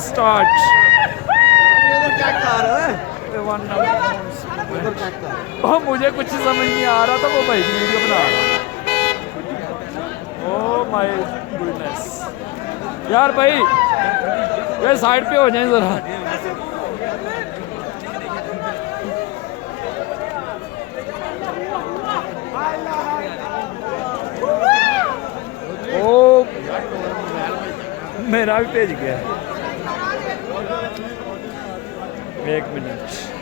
Let's start. मुझे कुछ समझ नहीं आ रहा था, वो भाई की वीडियो बना रहा। ओह माय गुडनेस यार भाई, ये साइड पे हो जाए जरा। ओ मेरा भी भेज गया। एक मिनट।